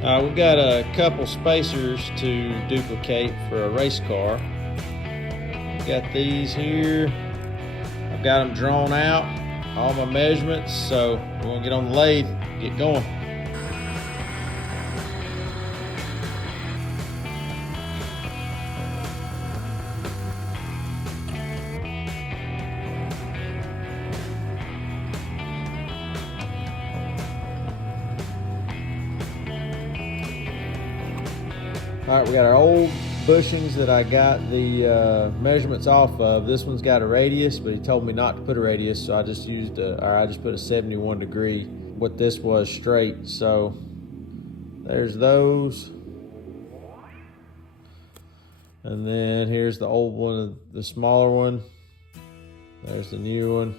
We got a couple spacers to duplicate for a race car. Got these here. I've got them drawn out, all my measurements, so we're gonna get on the lathe, get going. All right, we got our old bushings that I got the measurements off of. This one's got a radius, but he told me not to put a radius, so I just put a 71 degree. What this was straight. So there's those, and then here's the old one, the smaller one. There's the new one.